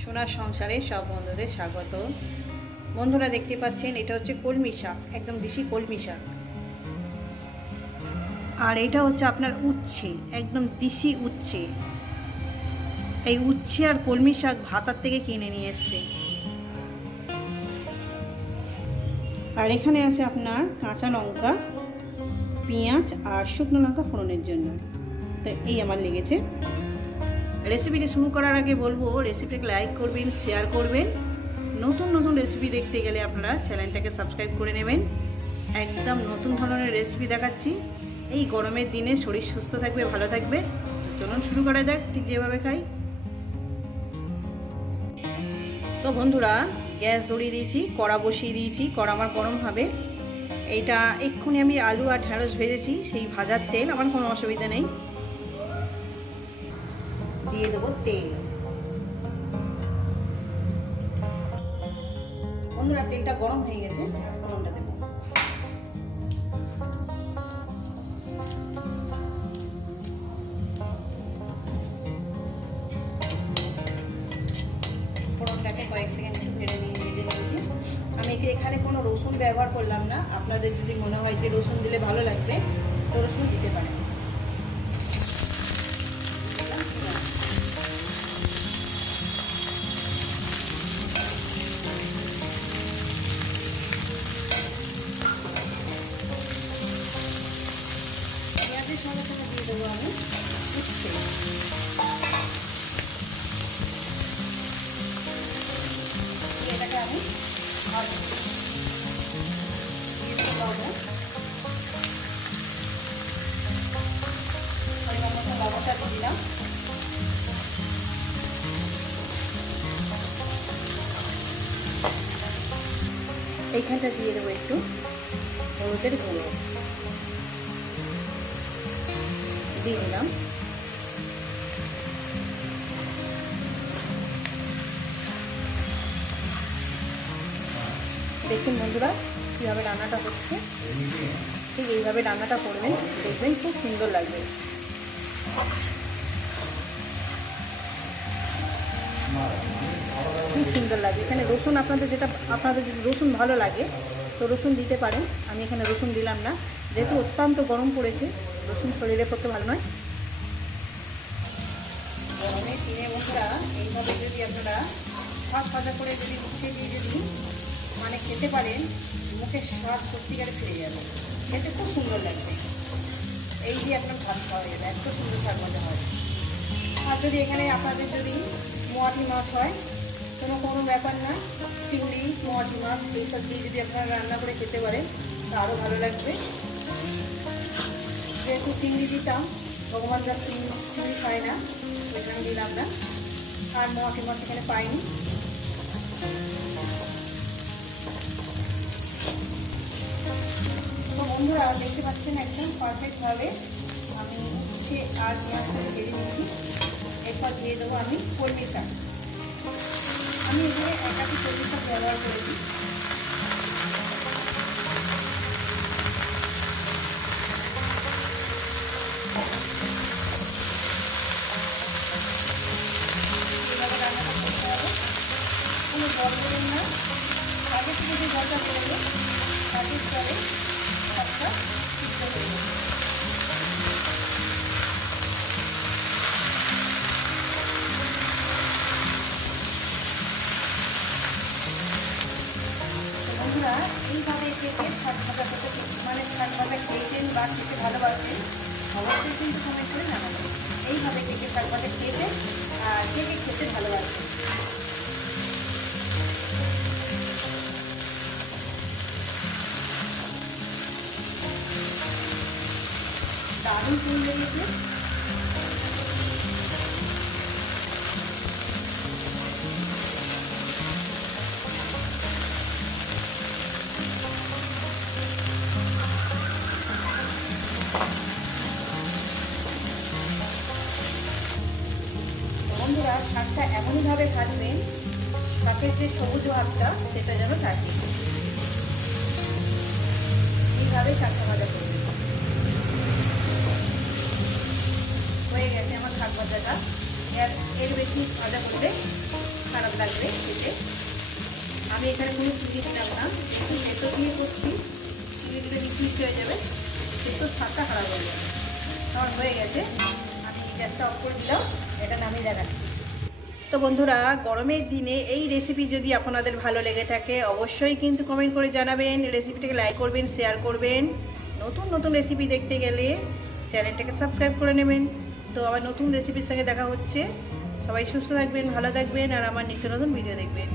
সোনার সংসারে সব বন্ধুদের স্বাগত। বন্ধুরা দেখতে পাচ্ছেন, এটা হচ্ছে কলমি শাক, একদম দেশি কলমি শাক। আর এটা হচ্ছে আপনার উচ্ছে, একদম দেশি উচ্ছে। এই উচ্ছে আর কলমি শাক ভাতার থেকে কিনে নিয়ে এসছে। আর এখানে আছে আপনার কাঁচা লঙ্কা, পেঁয়াজ আর শুকনো লঙ্কা ফোড়নের জন্য। তো এই আমার লেগেছে। রেসিপিটি শুরু করার আগে বলব রেসিপিটাকে লাইক করবেন শেয়ার করবেন। নতুন নতুন রেসিপি দেখতে গেলে আপনারা চ্যানেলটাকে সাবস্ক্রাইব করে নেবেন। একদম নতুন ধরনের রেসিপি দেখাচ্ছি। এই গরমের দিনে শরীর সুস্থ থাকবে, ভালো থাকবে। চলুন শুরু করা যাক, ঠিক যেভাবে খাই। তো বন্ধুরা, গ্যাস ধরিয়ে দিয়েছি, কড়া বসিয়ে দিয়েছি, কড়া আমার গরম হবে। এইটা এক্ষুনি আমি আলু আর ঢ্যাঁড়স ভেজেছি, সেই ভাজার তেল, আমার কোনো অসুবিধা নেই। দিয়ে দেবো তেল। বন্ধুরা, তেলটা গরম হয়ে গেছে ফোড়নটাকে কয়েক সেকেন্ড একটু ভেজে নিয়ে ভেজে নিয়েছি। আমি একে এখানে কোনো রসুন ব্যবহার করলাম না। আপনাদের যদি মনে হয় যে রসুন দিলে ভালো লাগবে, তো রসুন এইখানটা দিয়ে দেবো একটু হলুদের গুঁড়ো। দিয়ে দিলাম। দেখুন বন্ধুরা, কীভাবে রান্নাটা হচ্ছে। ঠিক এইভাবে রান্নাটা করবেন দেখবেন খুব সুন্দর লাগবে। খুব সুন্দর লাগে এখানে রসুন আপনাদের যেটা, আপনাদের যদি রসুন ভালো লাগে, তো রসুন দিতে পারেন। আমি এখানে রসুন দিলাম না। যেহেতু অত্যন্ত গরম পড়েছে, রসুন শরীরের পক্ষে ভালো নয়। গরমে দিনে বন্ধুরা, এইভাবে যদি আপনারা ভাত ভাজা করে যদি উঠে দিয়ে যদি মানে খেতে পারেন, মুখের স্বাদ সত্যিকারে ফিরে যাবে। খেতে খুব সুন্দর লাগবে। এই দিয়ে আপনার ভাত খাওয়া যাবে এত সুন্দর স্বাদ মজা হয়। আর যদি এখানে আপনাদের যদি মোয়াটি মাছ হয়, কোনো কোনো ব্যাপার না, চিংড়ি, মোয়াটি মাছ, এইসব দিয়ে যদি আপনারা রান্না করে খেতে পারেন, তা আরও ভালো লাগবে। যেহেতু চিংড়ি দিতাম ভগবান যা চিংড়ি চিংড়ি খায় না সেখানে দিলাম না। আর মোয়াটি মাছ এখানে পাইনি। বন্ধুরা, দেখতে পাচ্ছেন একদম পারফেক্টভাবে আমি উচ্ছে আর পেঁয়াজটা ভেজে নিয়েছি এরপর দিয়ে দেবো আমি কলমি শাক। আমি এখানে একাকি কলমি শাক ব্যবহার করেছি। কোনো জল দেবেন না। আগে থেকে যে জলটা দেবেন তাতে জলে বন্ধুরা, এইভাবে কেটে শাক ভাজা করতে মানে শাক ভাজা খেয়েছেন বা খেতে ভালোবাসেন অবশ্যই কিন্তু কমেন্ট করে জানাবেন এইভাবে কেটে শাক ভাজা আর কে খেতে ভালোবাসেন দারুণ ফুল লেগেছে। বন্ধুরা, শাকটা এমনইভাবে ভাজবেন শাকের যে সবুজ ভাবটা, সেটা যেন থাকে এইভাবে শাকটা ভাজা করবেন হয়ে গেছে আমার শাক ভাজাটা। এর বেশি ভাজা করলে খারাপ লাগবে খেতে। আমি এখানে কোনো চিনি দিলাম না। যেহেতু তেতো দিয়ে করছি। চিনি দিলে মিষ্টি হয়ে যাবে কিন্তু স্বাদটা খারাপ হয়ে যাবে। আমার হয়ে গেছে। আমি গ্যাসটা অফ করে দিলাম। এটা নামিয়ে দেখাচ্ছি। তো বন্ধুরা, গরমের দিনে এই রেসিপি যদি আপনাদের ভালো লেগে থাকে, অবশ্যই কিন্তু কমেন্ট করে জানাবেন। রেসিপিটাকে লাইক করবেন শেয়ার করবেন। নতুন নতুন রেসিপি দেখতে গেলে চ্যানেলটাকে সাবস্ক্রাইব করে নেবেন। তো আবার নতুন রেসিপির সঙ্গে দেখা হচ্ছে। সবাই সুস্থ থাকবেন, ভালো থাকবেন, আর আমার নিত্য নতুন ভিডিও দেখবেন।